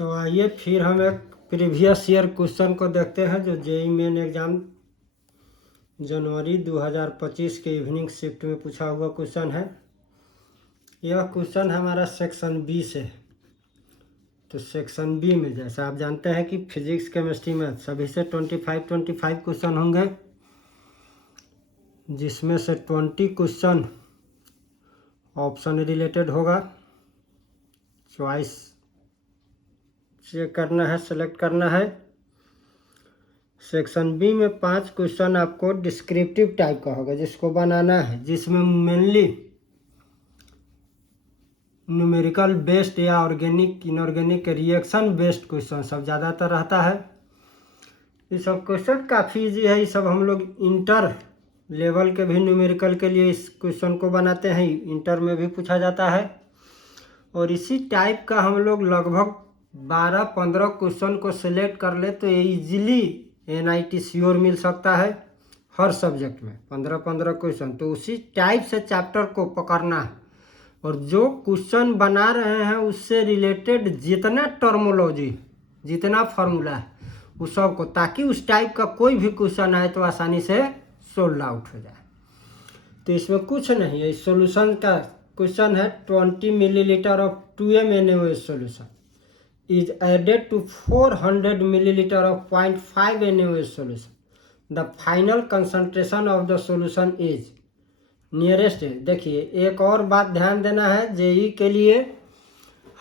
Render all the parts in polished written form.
तो आइए फिर हम एक प्रीवियस ईयर क्वेश्चन को देखते हैं जो जेईई मेन एग्ज़ाम जनवरी 2025 के इवनिंग शिफ्ट में पूछा हुआ क्वेश्चन है। यह क्वेश्चन हमारा सेक्शन बी से है। तो सेक्शन बी में जैसा आप जानते हैं कि फिजिक्स केमिस्ट्री में सभी से 25 क्वेश्चन होंगे, जिसमें से 20 क्वेश्चन ऑप्शन रिलेटेड होगा। चॉइस चेक करना है, सेलेक्ट करना है। सेक्शन बी में 5 क्वेश्चन आपको डिस्क्रिप्टिव टाइप का होगा जिसको बनाना है, जिसमें मेनली न्यूमेरिकल बेस्ड या organic inorganic reaction based question सब ज़्यादातर रहता है। ये सब क्वेश्चन काफ़ी इजी है। ये सब हम लोग इंटर लेवल के भी न्यूमेरिकल के लिए इस क्वेश्चन को बनाते हैं, इंटर में भी पूछा जाता है। और इसी टाइप का हम लोग लगभग 12-15 क्वेश्चन को सिलेक्ट कर ले तो ये ईजिली NIT श्योर मिल सकता है हर सब्जेक्ट में 15-15 क्वेश्चन। तो उसी टाइप से चैप्टर को पकड़ना है और जो क्वेश्चन बना रहे हैं उससे रिलेटेड जितना टर्मोलॉजी जितना फार्मूला है उस सब को, ताकि उस टाइप का कोई भी क्वेश्चन आए तो आसानी से सोल्व आउट हो जाए। तो इसमें कुछ नहीं है। इस सॉल्यूशन का क्वेश्चन है 20 millilitre of 2M NaOH solution is added to 400 milliliter of 0.5 NaOH solution. The final concentration of the solution is nearest. देखिए एक और बात ध्यान देना है, जेईई के लिए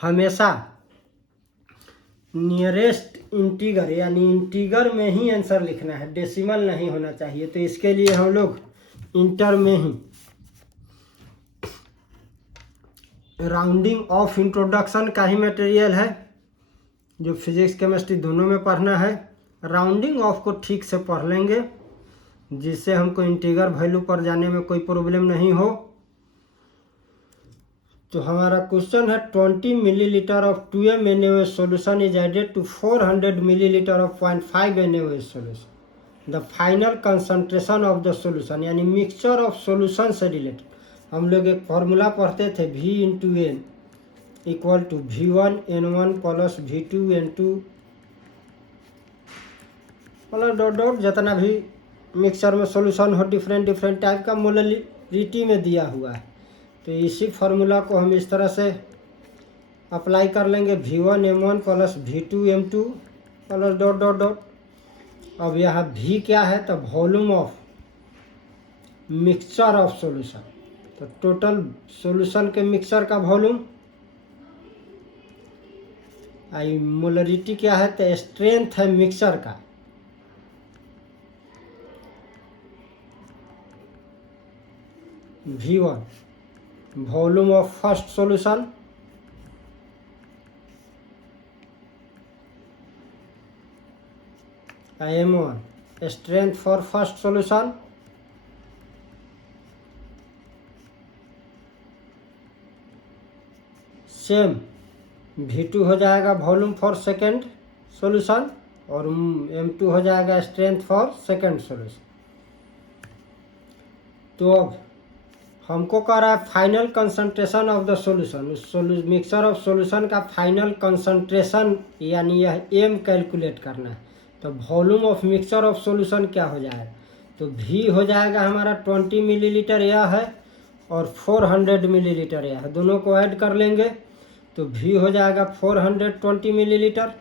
हमेशा नियरेस्ट इंटीगर यानी इंटीगर में ही आंसर लिखना है, डेसिमल नहीं होना चाहिए। तो इसके लिए हम लोग इंटर में ही राउंडिंग ऑफ इंट्रोडक्शन का ही मटेरियल है जो फिजिक्स केमिस्ट्री दोनों में पढ़ना है। राउंडिंग ऑफ को ठीक से पढ़ लेंगे जिससे हमको इंटीगर वैल्यू पर जाने में कोई प्रॉब्लम नहीं हो। तो हमारा क्वेश्चन है 20 millilitre of 2M NaOH solution is added to 400 milliliter of 0.5 NaOH solution. The final concentration of the solution यानी मिक्सचर ऑफ सॉल्यूशन से रिलेटेड हम लोग एक फॉर्मूला पढ़ते थे V × N equal to V1N1 plus V2N2 plus dot dot जितना भी mixture में सॉल्यूशन हो डिफरेंट टाइप का मोलरिटी में दिया हुआ है। तो इसी फार्मूला को हम इस तरह से अप्लाई कर लेंगे V1M1 plus V2M2 plus dot dot dot. अब यहाँ V क्या है तो volume of mixture of solution, तो टोटल सॉल्यूशन के मिक्सचर का वॉल्यूम। आई मोलरिटी क्या है तो स्ट्रेंथ है मिक्सचर का। V1 volume of first solution, M1 strength for first solution, same V2 हो जाएगा वॉल्यूम फॉर सेकेंड सॉल्यूशन और M2 हो जाएगा स्ट्रेंथ फॉर सेकेंड सॉल्यूशन। तो अब हमको कह रहा है final concentration of the solution, उस मिक्सचर ऑफ सॉल्यूशन का फाइनल कंसंट्रेशन यानी यह M कैलकुलेट करना है। तो volume of mixture of solution क्या हो जाएगा तो V हो जाएगा हमारा 20 मिलीलीटर यह है और 400 मिलीलीटर यह है, दोनों को ऐड कर लेंगे तो V हो जाएगा 420 मिलीलीटर।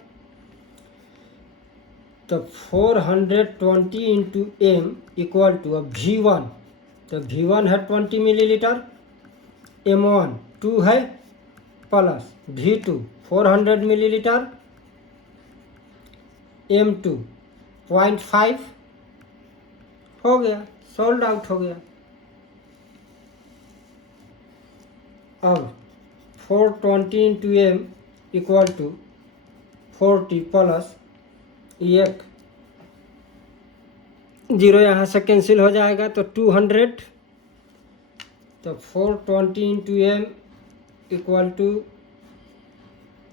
तो 420 इंटू M इक्वल टू अब V1, तो V1 है 20 मिलीलीटर, M1 2 है प्लस V2 400 मिलीलीटर, M2 0.5 हो गया, सोल्ड आउट हो गया। अब 420 into M equal to 40 plus एक जीरो यहाँ से कैंसिल हो जाएगा तो 200। तो 420 इंटू M इक्वल टू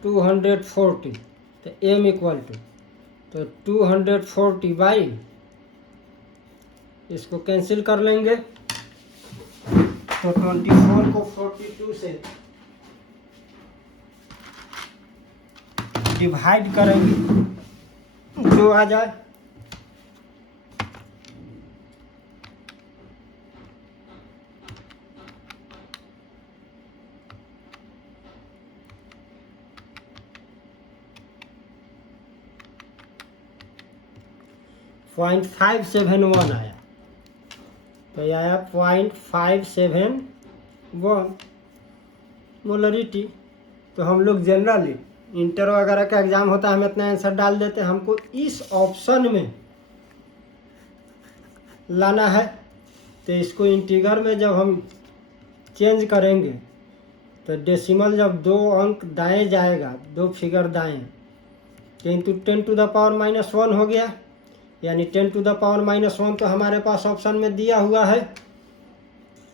240, तो M इक्वल टू तो 240 बाई इसको कैंसिल कर लेंगे तो 24 को 42 से डिवाइड करेंगे जो आ जाए। .571 आया, तो ये आया 0.571 मोलरिटी। तो हम लोग जनरली इंटर वगैरह का एग्जाम होता है, हम इतना आंसर डाल देते हैं, हमको इस ऑप्शन में लाना है। तो इसको इंटीगर में जब हम चेंज करेंगे तो डेसिमल जब 2 अंक दाएं जाएगा, 2 फिगर दाएं, तो इंटू 10⁻⁻1 हो गया, यानी 10⁻⁻1 तो हमारे पास ऑप्शन में दिया हुआ है।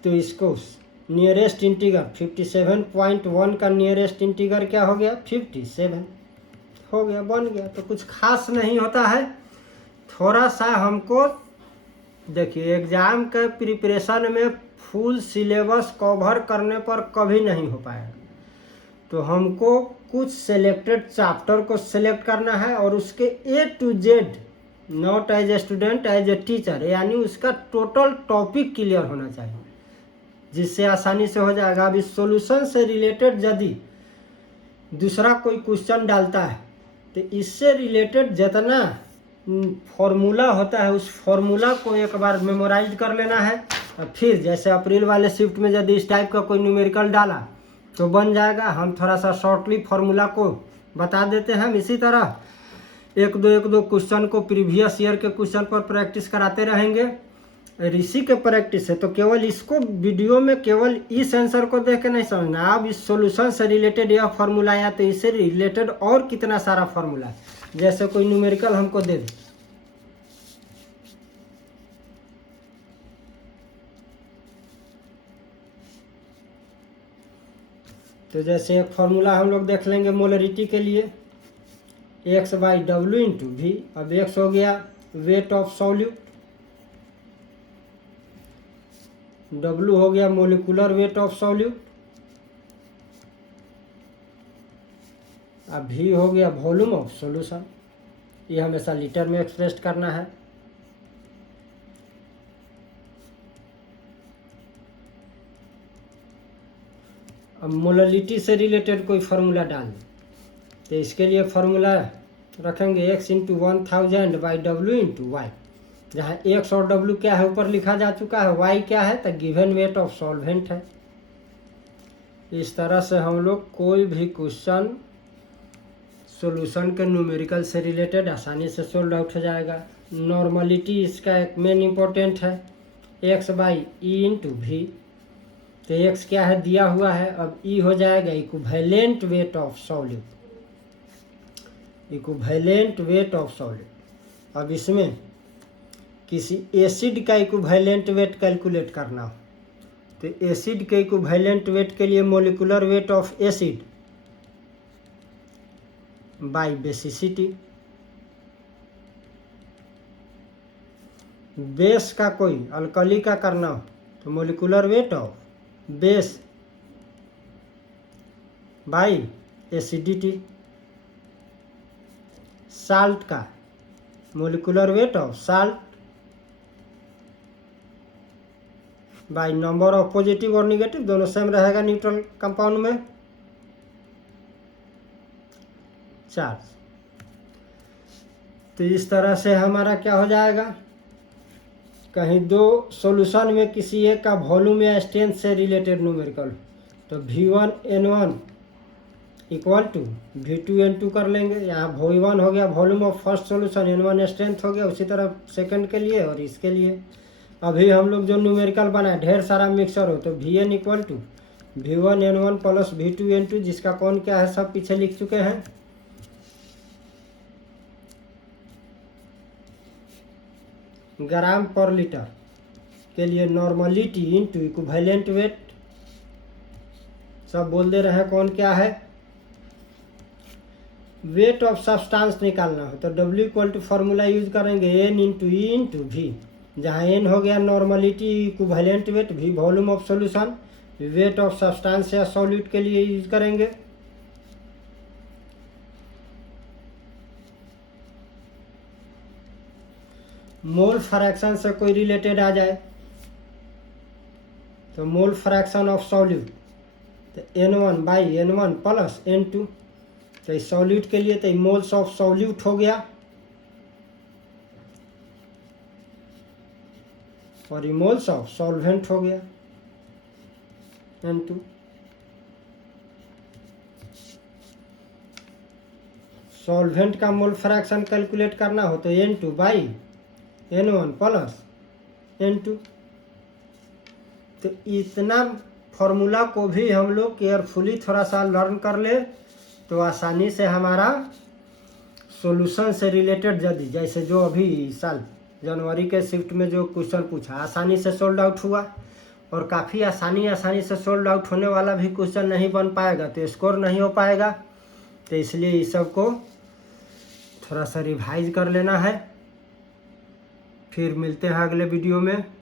तो इसको नियरेस्ट इंटीगर 57.1 का नियरेस्ट इंटीगर क्या हो गया, 57 हो गया, बन गया। तो कुछ खास नहीं होता है, थोड़ा सा हमको देखिए एग्ज़ाम के प्रिपरेशन में फुल सिलेबस कवर करने पर कभी नहीं हो पाएगा। तो हमको कुछ सेलेक्टेड चैप्टर को सिलेक्ट करना है और उसके A to Z, not as a student, as a teacher, यानी उसका टोटल टॉपिक क्लियर होना चाहिए, जिससे आसानी से हो जाएगा। अब इस सॉल्यूशन से रिलेटेड यदि दूसरा कोई क्वेश्चन डालता है तो इससे रिलेटेड जितना फॉर्मूला होता है उस फॉर्मूला को एक बार मेमोराइज कर लेना है। और फिर जैसे अप्रैल वाले शिफ्ट में यदि इस टाइप का कोई न्यूमेरिकल डाला तो बन जाएगा। हम थोड़ा सा शॉर्टली फॉर्मूला को बता देते हैं। इसी तरह एक दो क्वेश्चन को प्रीवियस ईयर के क्वेश्चन पर प्रैक्टिस कराते रहेंगे। ऋषि के प्रैक्टिस है तो केवल इसको वीडियो में केवल इस आंसर को देख के नहीं समझना, आप इस सॉल्यूशन से रिलेटेड यह फार्मूला आया तो इससे रिलेटेड और कितना सारा फार्मूला है। जैसे कोई न्यूमेरिकल हमको दे दे, तो जैसे एक फार्मूला हम लोग देख लेंगे मोलरिटी के लिए, x/w इंटू v। अब x हो गया वेट ऑफ सॉल्यूट, w हो गया मोलिकुलर वेट ऑफ सॉल्यूट, अब v हो गया वॉल्यूम ऑफ सॉल्यूशन। ये हमेशा लीटर में एक्सप्रेस करना है। अब मोलरिटी से रिलेटेड कोई फार्मूला डाल दें तो इसके लिए फार्मूला रखेंगे x into 1000/w into Y, जहाँ x और w क्या है ऊपर लिखा जा चुका है, y क्या है तो गिवन वेट ऑफ सॉल्वेंट है। इस तरह से हम लोग कोई भी क्वेश्चन सॉल्यूशन के न्यूमेरिकल से रिलेटेड आसानी से सोल्व आउट हो जाएगा। नॉर्मलिटी इसका एक मेन इम्पोर्टेंट है, x/e इंटू वी। तो x क्या है दिया हुआ है, अब e हो जाएगा equivalent weight of solute, equivalent weight of solute. अब इसमें किसी एसिड का इक्विवेलेंट वेट कैलकुलेट करना हो तो एसिड के इक्विवेलेंट वेट के लिए molecular weight of acid by basicity. Base का कोई अल्कली का करना हो तो molecular weight of base by acidity. Salt का molecular weight of salt by number of positive और निगेटिव, दोनों सेम रहेगा न्यूट्रल कंपाउंड में, चार्ज। तो इस तरह से हमारा क्या हो जाएगा, कहीं दो सॉल्यूशन में किसी एक का वॉल्यूम या स्ट्रेंथ से रिलेटेड न्यूमेरिकल तो V1N1 इक्वल टू V2N2 कर लेंगे। यहाँ V1 हो गया volume of first solution, N1 strength हो गया, उसी तरह सेकंड के लिए और इसके लिए। अभी हम लोग जो न्यूमेरिकल बनाए ढेर सारा मिक्सर हो तो Vn equal to V1N1 plus V2N2, जिसका कौन क्या है सब पीछे लिख चुके हैं। ग्राम पर लीटर के लिए नॉर्मलिटी इंटू इक्विवेलेंट वेट, सब बोल दे रहे हैं कौन क्या है। वेट ऑफ सब्सटेंस निकालना हो तो W equal to formula use करेंगे N into E into V, जहाँ N हो गया normality equivalent weight, V volume of solution, weight of substance या सॉल्यूट के लिए यूज करेंगे मोल फ्रैक्शन से कोई रिलेटेड आ जाए तो मोल फ्रैक्शन ऑफ सॉल्यूट तो N1/N1 प्लस N2, तो सॉल्यूट के लिए तो मोल्स ऑफ सॉल्यूट हो गया और मोल्स ऑफ सॉल्वेंट हो गया N2। सॉल्वेंट का मोल फ्रैक्शन कैलकुलेट करना हो तो N2/N1 प्लस N2। तो इतना फॉर्मूला को भी हम लोग केयरफुली थोड़ा सा लर्न कर ले तो आसानी से हमारा सॉल्यूशन से रिलेटेड यदि जैसे जो अभी साल जनवरी के शिफ्ट में जो क्वेश्चन पूछा आसानी से सोल्ड आउट हुआ और काफ़ी आसानी से सोल्ड आउट होने वाला भी क्वेश्चन नहीं बन पाएगा तो स्कोर नहीं हो पाएगा। तो इसलिए इस सब को थोड़ा सा रिवाइज कर लेना है। फिर मिलते हैं अगले वीडियो में।